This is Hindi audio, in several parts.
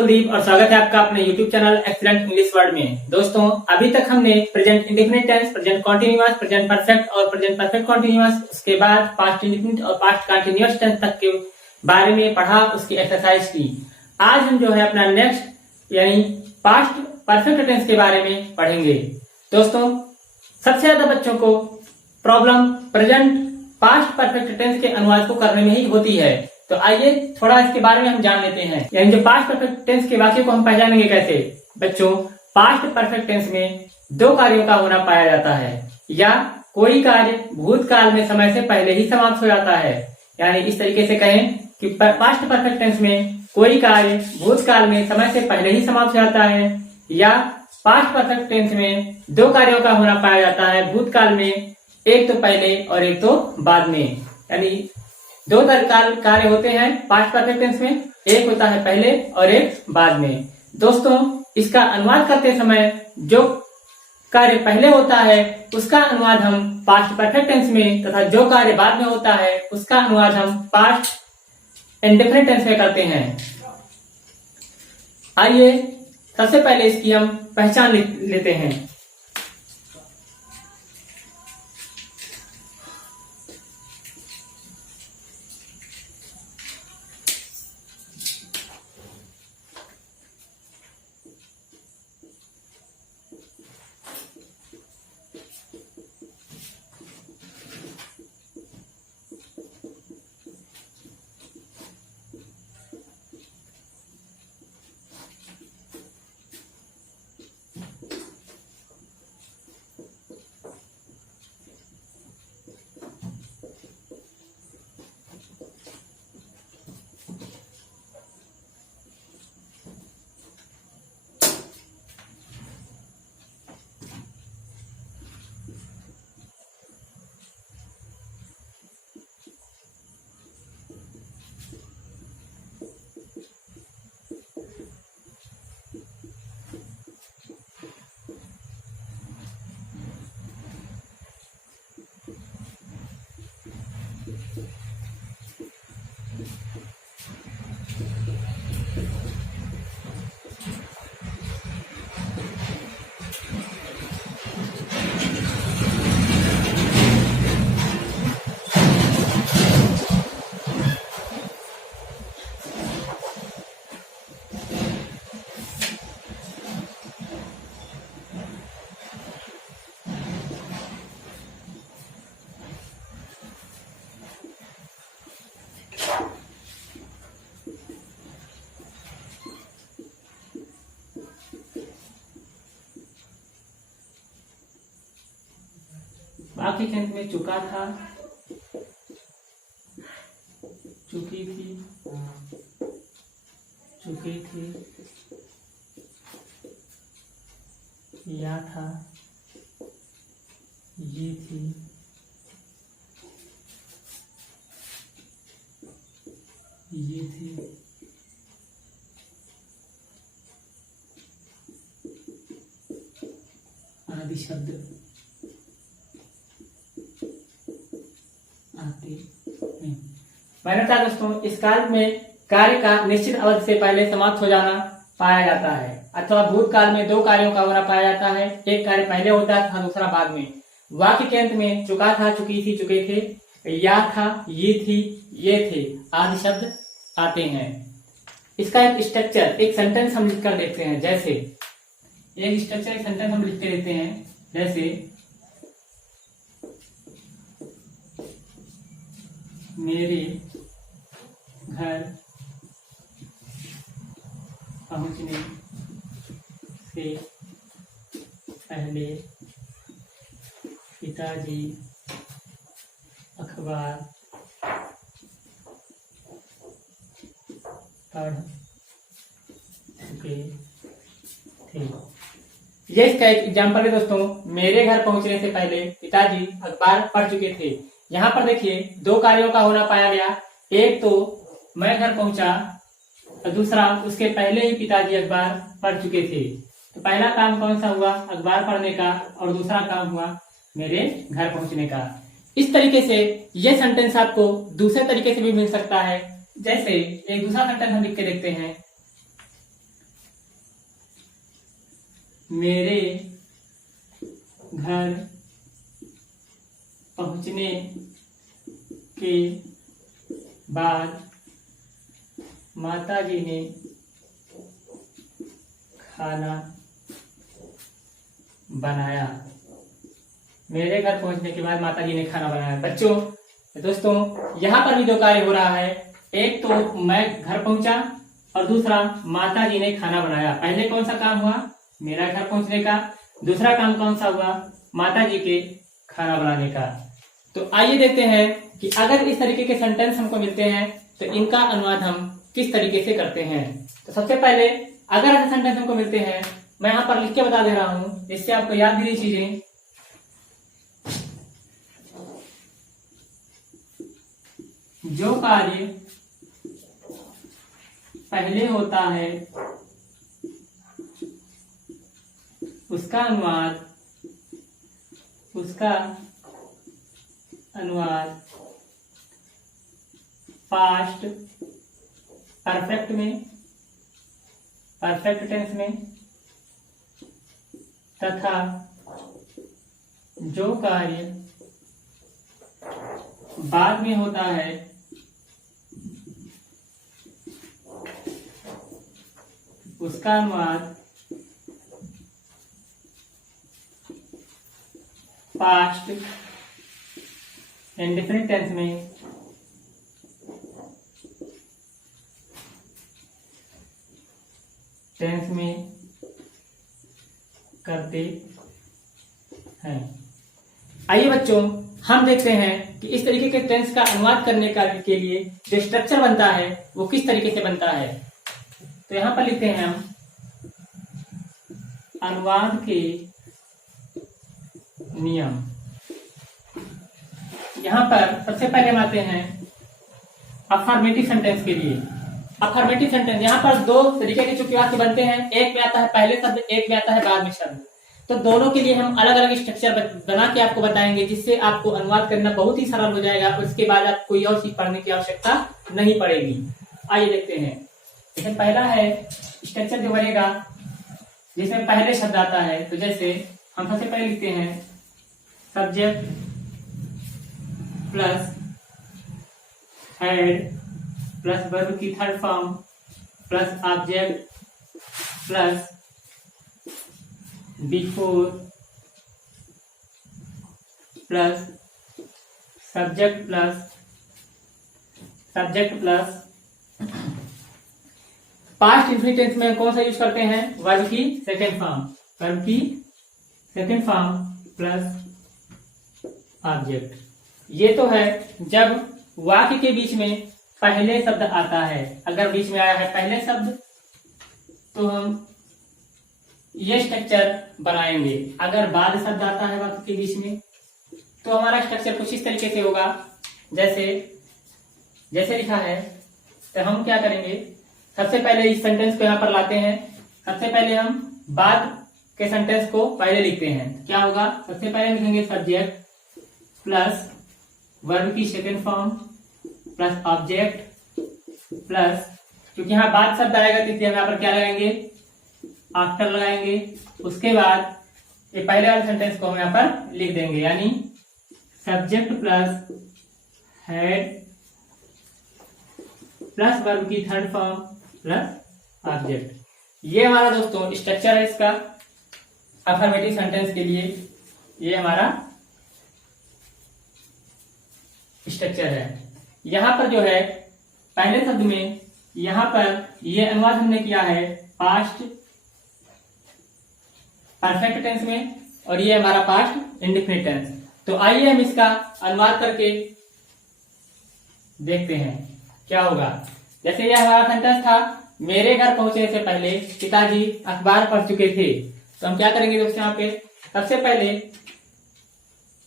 कुलदीप और स्वागत है आपका अपने YouTube channel excellent English word में। दोस्तों, अभी तक हमने present indefinite tense, present continuous, present perfect और प्रेजेंट परफेक्ट कॉन्टिन्यूअस, उसके बाद पास्ट इंडेफिनिट और पास्ट कॉन्टिन्यूअस टेंस तक के बारे में पढ़ा, उसकी एक्सरसाइज की। आज हम जो है अपना नेक्स्ट यानी पास्ट परफेक्ट टेंस के बारे में पढ़ेंगे। दोस्तों, सबसे ज्यादा बच्चों को problem present past perfect tense के अनुवाद को करने में ही होती है। तो आइए थोड़ा इसके बारे में हम जान लेते हैं, यानी जो पास्ट परफेक्ट टेंस के वाक्य को हम पहचानेंगे कैसे। बच्चों, पास्ट परफेक्ट टेंस में दो कार्यों का होना पाया जाता है, या कोई कार्य भूतकाल में समय से पहले ही समाप्त हो जाता है। यानी इस तरीके से कहें कि पास्ट परफेक्ट टेंस में कोई कार्य भूतकाल में समय से पहले ही समाप्त हो जाता है, या पास्ट परफेक्ट टेंस में दो कार्यों का होना पाया जाता है भूतकाल में, एक तो पहले और एक तो बाद में। यानी दो कार्य होते हैं पास्ट परफेक्ट टेंस में, एक होता है पहले और एक बाद में। दोस्तों, इसका अनुवाद करते समय जो कार्य पहले होता है उसका अनुवाद हम पास्ट परफेक्ट टेंस में, तथा जो कार्य बाद में होता है उसका अनुवाद हम पास्ट इंडेफिनिट टेंस में करते हैं। आइए सबसे पहले इसकी हम पहचान लेते हैं। बाकी टेंस में चुका था, चुकी थी, चुके थे, या था, ये थी, ये थे, आदि शब्द आते हैं। मैंने कहा दोस्तों, इस काल में कार्य का निश्चित अवधि से पहले समाप्त हो जाना पाया जाता है, अथवा भूतकाल में दो कार्यों का होना पाया जाता है, एक कार्य पहले होता है तथा दूसरा बाद में। वाक्य के अंत में चुका था, चुकी थी, चुके थे, या था, ये थी, ये थे आदि शब्द आते हैं। इसका एक स्ट्रक्चर, एक सेंटेंस हम लिखकर देखते हैं। जैसे एक स्ट्रक्चर, एक सेंटेंस हम लिख के देखते हैं। जैसे मेरे घर पहुंचने से पहले पिताजी अखबार पढ़ चुके थे। ये इसका एक एग्जाम्पल है दोस्तों। मेरे घर पहुंचने से पहले पिताजी अखबार पढ़ चुके थे। यहाँ पर देखिए दो कार्यों का होना पाया गया, एक तो मैं घर पहुंचा और दूसरा उसके पहले ही पिताजी अखबार पढ़ चुके थे। तो पहला काम कौन सा हुआ? अखबार पढ़ने का, और दूसरा काम हुआ मेरे घर पहुंचने का। इस तरीके से ये सेंटेंस आपको दूसरे तरीके से भी मिल सकता है। जैसे एक दूसरा सेंटेंस हम लिख के देखते हैं। मेरे घर पहुंचने के बाद माताजी ने खाना बनाया। मेरे घर पहुंचने के बाद माताजी ने खाना बनाया। बच्चों, दोस्तों, यहाँ पर भी दो कार्य हो रहा है। एक तो मैं घर पहुंचा और दूसरा माताजी ने खाना बनाया। पहले कौन सा काम हुआ? मेरा घर पहुंचने का। दूसरा काम कौन सा हुआ? माताजी के खाना बनाने का। तो आइए देखते हैं कि अगर इस तरीके के सेंटेंस हमको मिलते हैं तो इनका अनुवाद हम किस तरीके से करते हैं। तो सबसे पहले अगर ऐसे सेंटेंस हमको मिलते हैं, मैं यहाँ पर लिख के बता दे रहा हूं, इससे आपको याद भी रही चीजें। जो कार्य पहले होता है उसका अनुवाद पास्ट परफेक्ट टेंस में तथा जो कार्य बाद में होता है उसका अनुवाद पास्ट इंडेफिनिट टेंस में करते हैं। आइए बच्चों, हम देखते हैं कि इस तरीके के टेंस का अनुवाद करने के लिए जो स्ट्रक्चर बनता है वो किस तरीके से बनता है। तो यहां पर लिखते हैं हम अनुवाद के नियम। यहां पर सबसे पहले हम आते हैं अफर्मेटिव सेंटेंस के लिए। अफर्मेटिव सेंटेंस यहाँ पर दो तरीके के चूंकि वाक्य बनते हैं, एक में आता है पहले शब्द, एक में आता है बाद में शब्द। तो दोनों के लिए हम अलग अलग स्ट्रक्चर बना के आपको बताएंगे, जिससे आपको अनुवाद करना बहुत ही सरल हो जाएगा और उसके बाद आप कोई और चीज पढ़ने की आवश्यकता नहीं पड़ेगी। आइए देखते हैं। जैसे पहला है स्ट्रक्चर जो बनेगा जिसमें पहले शब्द आता है। तो जैसे हम सबसे पहले लिखते हैं subject plus had plus verb की third form plus object plus before plus subject plus past infinite tense में कौन सा यूज करते हैं? वर्ब की सेकेंड फॉर्म प्लस ऑब्जेक्ट। ये तो है जब वाक्य के बीच में पहले शब्द आता है। अगर बीच में आया है पहले शब्द तो हम ये स्ट्रक्चर बनाएंगे। अगर बाद शब्द आता है वाक्य के बीच में तो हमारा स्ट्रक्चर कुछ इस तरीके से होगा। जैसे लिखा है, तो हम क्या करेंगे, सबसे पहले इस सेंटेंस को यहाँ पर लाते हैं। सबसे पहले हम बाद के सेंटेंस को पहले लिखते हैं। क्या होगा? सबसे पहले लिखेंगे सब्जेक्ट प्लस वर्ब की second form plus object plus, क्योंकि यहाँ बाद शब्द आएगा तो हम यहाँ पर क्या लगाएंगे? आफ्टर लगाएंगे। उसके बाद ये पहले वाले सेंटेंस को हम यहाँ पर लिख देंगे, यानी subject plus had plus verb की थर्ड फॉर्म प्लस ऑब्जेक्ट। ये हमारा दोस्तों स्ट्रक्चर है इसका अफर्मेटिव सेंटेंस के लिए। ये हमारा स्ट्रक्चर है। यहां पर जो है पहले शब्द में यहां पर ये अनुवाद हमने किया है पास्ट परफेक्ट टेंस में और ये हमारा पास्ट इंडेफिनिट टेंस। तो आइए हम इसका अनुवाद करके देखते हैं क्या होगा। जैसे यह हमारा सेंटेंस था, मेरे घर पहुंचने से पहले पिताजी अखबार पढ़ चुके थे। तो हम क्या करेंगे दोस्तों, यहाँ पे सबसे पहले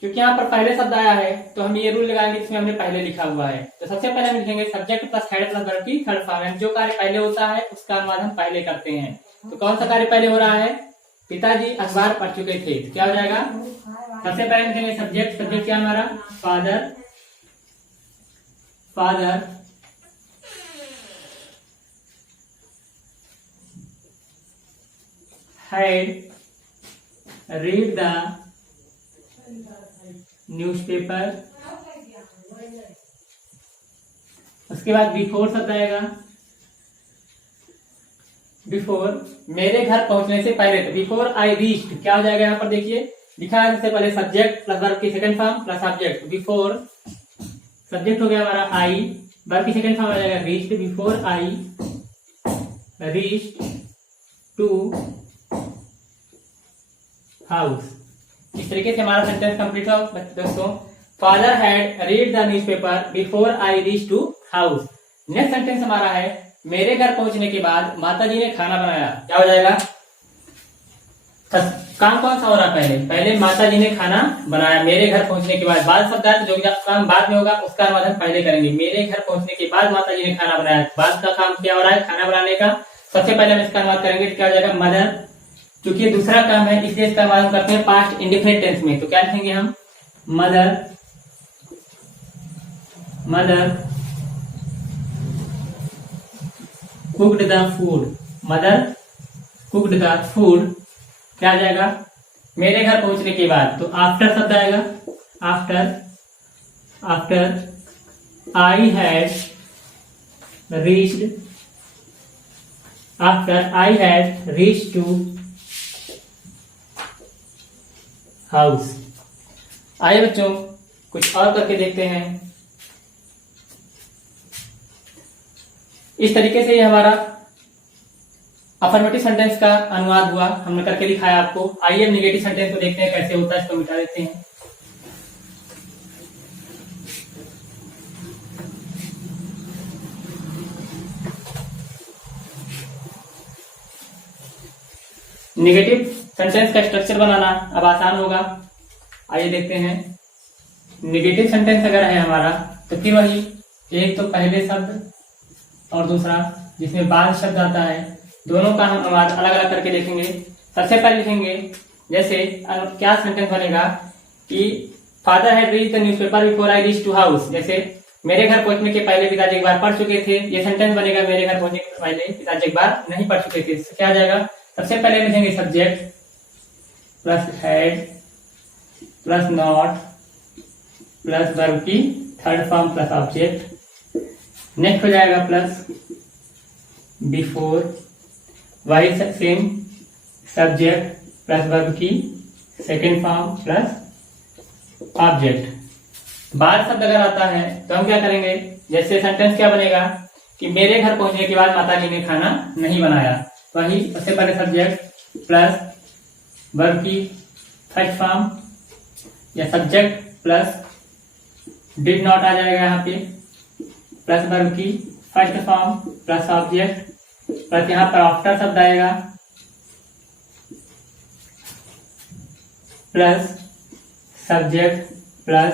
क्योंकि यहाँ पर पहले शब्द आया है तो हम ये रूल लगाएंगे जिसमें हमने पहले लिखा हुआ है। तो सबसे पहले हम लिखेंगे subject plus had plus verb की थर्ड फॉर्म। जो कार्य पहले होता है उसका अनुवाद हम पहले करते हैं। तो कौन सा कार्य पहले हो रहा है? पिताजी अखबार पढ़ चुके थे। तो क्या हो जाएगा? सबसे पहले लिखेंगे सब्जेक्ट क्या हमारा? Father head read the newspaper. उसके बाद बिफोर शब्द आएगा। बिफोर मेरे घर पहुंचने से पहले, तो बिफोर आई रीच्ड क्या हो जाएगा यहाँ पर देखिए लिखा है सबसे पहले सब्जेक्ट प्लस वर्ब की second form plus object. Before subject हो गया हमारा आई, वर्ब की सेकंड फॉर्म आ जाएगा reached. Before I reached to house. इस तरीके से हमारा सेंटेंस कंप्लीट हुआ दोस्तों। Father had read the newspaper before I reach to house. Next sentence हमारा है मेरे घर पहुंचने के बाद माता जी ने खाना बनाया। क्या हो जाएगा? काम कौन सा हो रहा है? पहले माता जी ने खाना बनाया। मेरे घर पहुंचने के बाद शब्द है जो काम बाद में होगा उसका अनुवाद पहले करेंगे। मेरे घर पहुंचने के बाद माता जी ने खाना बनाया। बाद का काम क्या हो रहा है? खाना बनाने का। सबसे पहले हम इसका अनुवाद करेंगे तो क्या हो जाएगा? मदर। क्योंकि दूसरा काम है इसलिए इसका अनुवाद करते हैं पास्ट इंडेफिनिट टेंस में। तो क्या लिखेंगे हम? Mother cooked the food. Mother cooked the food क्या आ जाएगा? मेरे घर पहुंचने के बाद। तो आफ्टर शब्द आएगा। After I had reached to house. आइए बच्चों कुछ और करके देखते हैं। इस तरीके से ये हमारा अफर्मेटिव सेंटेंस का अनुवाद हुआ, हमने करके दिखाया आपको। आइए अब निगेटिव सेंटेंस को देखते हैं कैसे होता है, इसको मिटा देते हैं। निगेटिव सेंटेंस का स्ट्रक्चर बनाना अब आसान होगा। आइए देखते हैं। निगेटिव सेंटेंस अगर है हमारा तो फिर वही एक तो पहले शब्द और दूसरा जिसमें बाद शब्द आता है, दोनों का हम अनुवाद अलग अलग करके देखेंगे। सबसे पहले लिखेंगे जैसे क्या सेंटेंस बनेगा कि father had read the newspaper before I reach to house. जैसे मेरे घर पहुंचने के पहले पिताजी एक बार पढ़ चुके थे। ये सेंटेंस बनेगा मेरे घर पहुंचने के पहले पिताजी एक बार नहीं पढ़ चुके थे। क्या आ जाएगा? सबसे पहले लिखेंगे subject plus had plus not plus verb की third form plus object. Next हो जाएगा प्लस बिफोर, वही सेम सब्जेक्ट प्लस वर्ब की सेकेंड फॉर्म प्लस ऑब्जेक्ट। बाद शब्द अगर आता है तो हम क्या करेंगे? जैसे सेंटेंस क्या बनेगा कि मेरे घर पहुंचने के बाद माता जी ने खाना नहीं बनाया। वही सबसे पहले सब्जेक्ट प्लस वर्ब की फर्स्ट फॉर्म या सब्जेक्ट प्लस डिड नॉट आ जाएगा यहाँ पे, प्लस वर्ब की first form plus object, plus यहाँ पर आफ्टर शब्द आएगा plus subject plus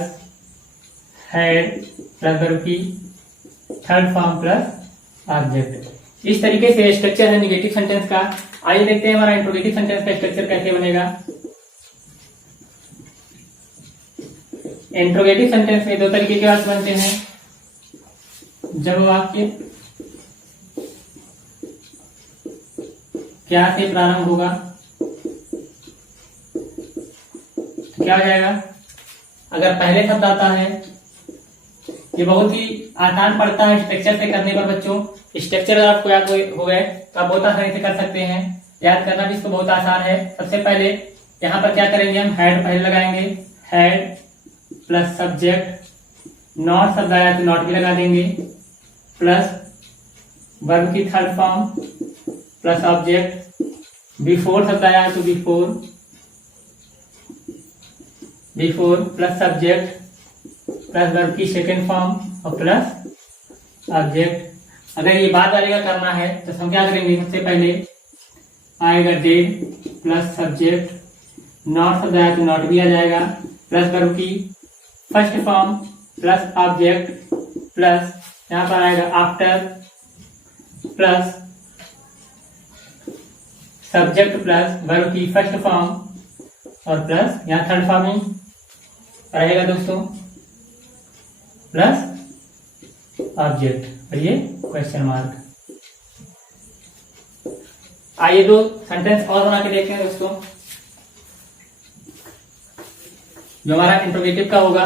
had plus verb की थर्ड फॉर्म प्लस ऑब्जेक्ट। इस तरीके से स्ट्रक्चर है निगेटिव सेंटेंस का। आइए देखते हैं हमारा इंट्रोगेटिव सेंटेंस का स्ट्रक्चर कैसे बनेगा। इंट्रोगेटिव सेंटेंस में दो तरीके के वाक्य बनते हैं। जब वाक्य क्या से प्रारंभ होगा तो क्या हो जाएगा? अगर पहले शब्द आता है, ये बहुत ही आसान पड़ता है स्ट्रक्चर से करने पर बच्चों। स्ट्रक्चर अगर आपको याद हो गए तो आप बहुत आसानी से कर सकते हैं। याद करना भी इसको बहुत आसान है। सबसे पहले यहाँ पर क्या करेंगे? हम हेड पहले लगाएंगे, हेड प्लस सब्जेक्ट, नॉट शब्द आया तो नॉट भी लगा देंगे, प्लस वर्ब की third form plus object, before शब्द आया तो before plus subject plus verb की सेकेंड फॉर्म और प्लस ऑब्जेक्ट। अगर ये बाद वाले का करना है तो हम क्या करेंगे? सबसे पहले आएगा डेड प्लस सब्जेक्ट, नॉट शब्द आया तो नॉट भी आ जाएगा, प्लस वर्ब की first form plus object, plus यहाँ पर आएगा after plus subject plus verb की फर्स्ट फॉर्म और प्लस यहाँ थर्ड फॉर्म ही रहेगा दोस्तों, प्लस ऑब्जेक्ट और ये क्वेश्चन मार्क। आइए दो सेंटेंस और बना के देखते हैं दोस्तों। जो हमारा इंट्रोगेटिव का होगा,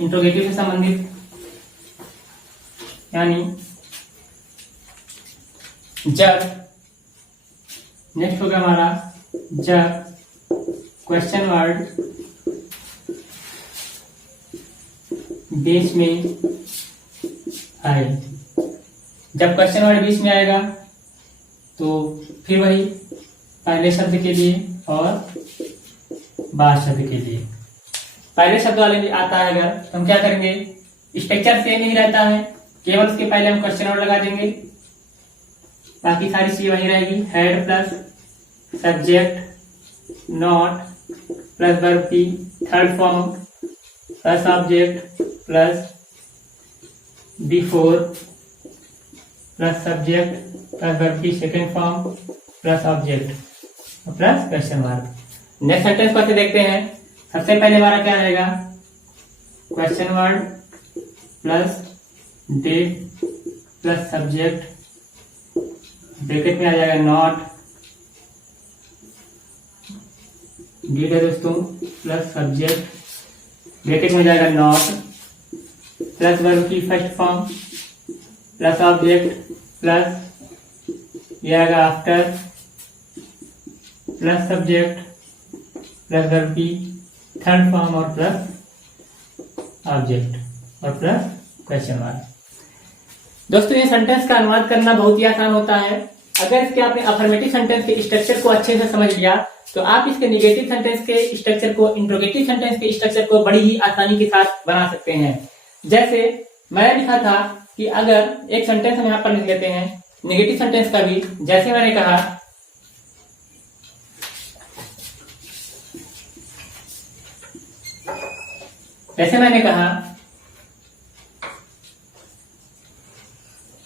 इंट्रोगेटिव से संबंधित, यानी जब, नेक्स्ट हो गया हमारा जब क्वेश्चन वर्ड बीच में आए। जब क्वेश्चन वर्ड बीच में आएगा तो फिर वही पहले शब्द के लिए और बाद शब्द के लिए। पहले शब्द वाले में आता है अगर, तो हम क्या करेंगे, स्ट्रक्चर सेम ही रहता है, केवल उसके पहले हम क्वेश्चन वर्ड लगा देंगे, बाकी सारी चीजें वही रहेगी। Had plus subject not plus verb की third form plus object plus before plus subject plus verb की second form plus object plus question mark. Next sentence को देखते हैं। सबसे पहले हमारा क्या रहेगा, question word plus did plus subject, bracket में आ जाएगा नॉट, डेट है दोस्तों, प्लस सब्जेक्ट, ब्रैकेट में आ जाएगा नॉट, प्लस वर्ब की first form plus object plus ये आएगा after plus subject plus verb की थर्ड फॉर्म और प्लस ऑब्जेक्ट और प्लस क्वेश्चन मार्क। दोस्तों ये सेंटेंस का अनुवाद करना बहुत ही आसान होता है। अगर इसके आपने अफर्मेटिव सेंटेंस के स्ट्रक्चर को अच्छे से समझ लिया तो आप इसके निगेटिव सेंटेंस के स्ट्रक्चर को, इंट्रोगेटिव सेंटेंस के स्ट्रक्चर को बड़ी ही आसानी के साथ बना सकते हैं। जैसे मैंने लिखा था कि अगर एक सेंटेंस हम यहाँ पर लिख लेते हैं निगेटिव सेंटेंस का भी, जैसे मैंने कहा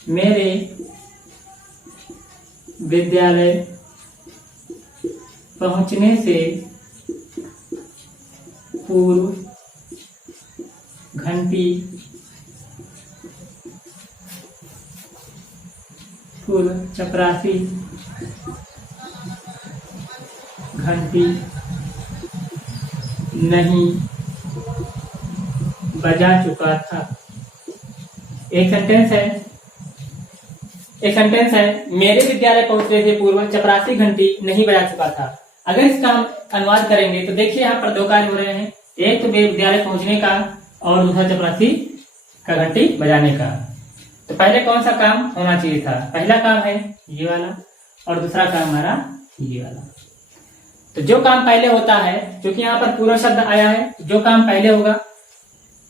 मेरे विद्यालय पहुंचने से पूर्व घंटी चपरासी घंटी नहीं बजा चुका था। एक सेंटेंस है मेरे विद्यालय पहुंचने से पूर्व चपरासी घंटी नहीं बजा चुका था। अगर इसका हम अनुवाद करेंगे तो देखिए यहाँ पर दो कार्य हो रहे हैं, एक तो मेरे विद्यालय पहुंचने का और दूसरा चपरासी का घंटी बजाने का। तो पहले कौन सा काम होना चाहिए था, पहला काम है ये वाला और दूसरा काम हमारा ये वाला। तो जो काम पहले होता है, क्योंकि यहाँ पर पूरा शब्द आया है, जो काम पहले होगा,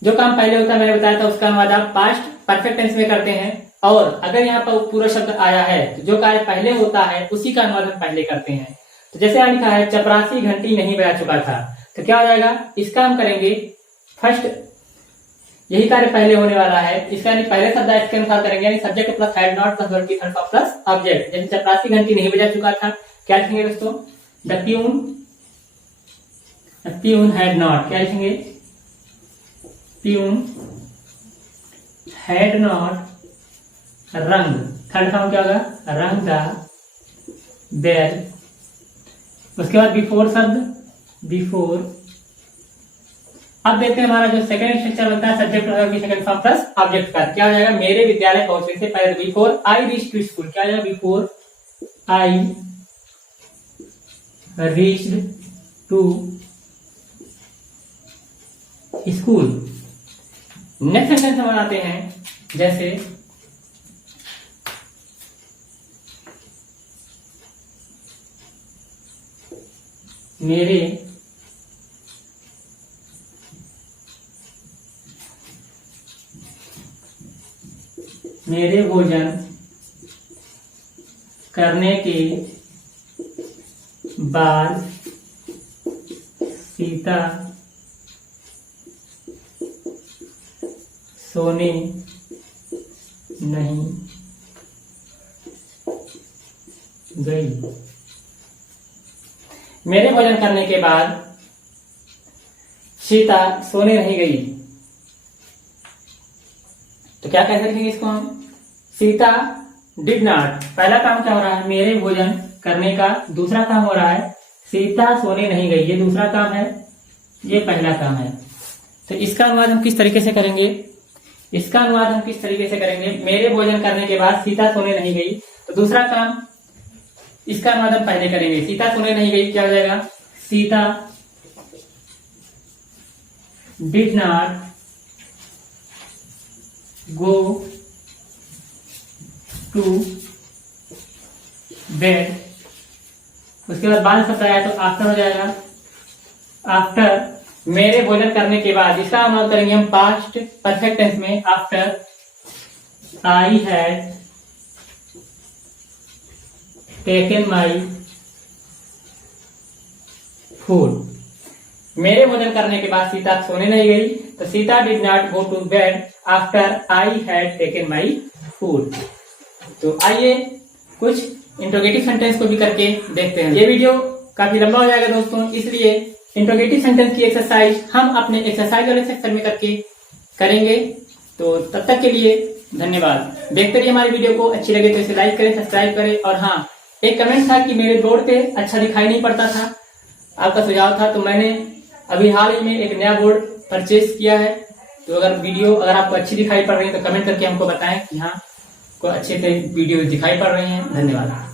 जो काम पहले होता है मैंने बताया था उसका अनुवाद आप पास्ट परफेक्ट टेंस में करते हैं। और अगर यहाँ पर पूरा शब्द आया है तो जो कार्य पहले होता है उसी का अनुवाद हम पहले करते हैं। तो जैसे यहाँ लिखा है चपरासी घंटी नहीं बजा चुका था, तो क्या हो जाएगा, इसका हम करेंगे फर्स्ट, यही कार्य पहले होने वाला है, इसका यानी पहले शब्द इसके अनुसार करेंगे, यानी subject plus head not plus verb की थर्ड फॉर्म प्लस ऑब्जेक्ट। जैसे चपरासी घंटी नहीं बजा चुका था, क्या लिखेंगे दोस्तों, द प्यून हैड नॉट, क्या लिखेंगे, प्यून हैड नॉट रंग, थर्ड फॉर्म क्या होगा, रंग द बेल। उसके बाद बिफोर शब्द, बिफोर। अब देखते हैं हमारा जो सेकंड स्ट्रक्चर बनता है सब्जेक्ट की सेकंड फॉर्म प्लस ऑब्जेक्ट का, क्या हो जाएगा, मेरे विद्यालय पहुंचने से पहले, before I reach to school, क्या हो जाएगा, before I reached to school. Next sentence हम आते हैं, जैसे मेरे भोजन करने के बाद सीता सोने नहीं गई। मेरे भोजन करने के बाद सीता सोने नहीं गई, तो क्या कैसे लिखेंगे इसको हम, सीता डिड नॉट, पहला काम क्या हो रहा है, मेरे भोजन करने का, दूसरा काम हो रहा है सीता सोने नहीं गई, ये दूसरा काम है, ये पहला काम है। तो इसका अनुवाद हम किस तरीके से करेंगे? इसका अनुवाद हम किस तरीके से करेंगे? मेरे भोजन करने के बाद सीता सोने नहीं गई, तो दूसरा काम, इसका अनुवाद हम पहले करेंगे। सीता सोने नहीं गई क्या हो जाएगा? Sita did not go to bed. उसके बाद शब्द आया तो आफ्टर हो जाएगा। आफ्टर मेरे भोजन करने के बाद, इसका अनुवाद करेंगे हम पास्ट परफेक्ट टेंस में। After I had taken my food. मेरे भोजन करने के बाद सीता सोने नहीं गई, तो Sita did not go to bed after I had taken my food. तो आइए कुछ इंट्रोगेटिव सेंटेंस को भी करके देखते हैं। ये वीडियो काफी लंबा हो जाएगा दोस्तों, इसलिए इंट्रोगेटिव सेंटेंस की एक्सरसाइज हम अपने एक्सरसाइज वाले सेक्शन में करके करेंगे। तो तब तक के लिए धन्यवाद। देखते रहिए हमारी वीडियो को, अच्छी लगे तो इसे लाइक करें, सब्सक्राइब करें। और हाँ, एक कमेंट था कि मेरे बोर्ड पे अच्छा दिखाई नहीं पड़ता था, आपका सुझाव था, तो मैंने अभी हाल ही में एक नया बोर्ड परचेज किया है। तो अगर आपको अच्छी दिखाई पड़ रही है तो कमेंट करके हमको बताएं कि हाँ को अच्छे से वीडियो दिखाई पड़ रही हैं। धन्यवाद।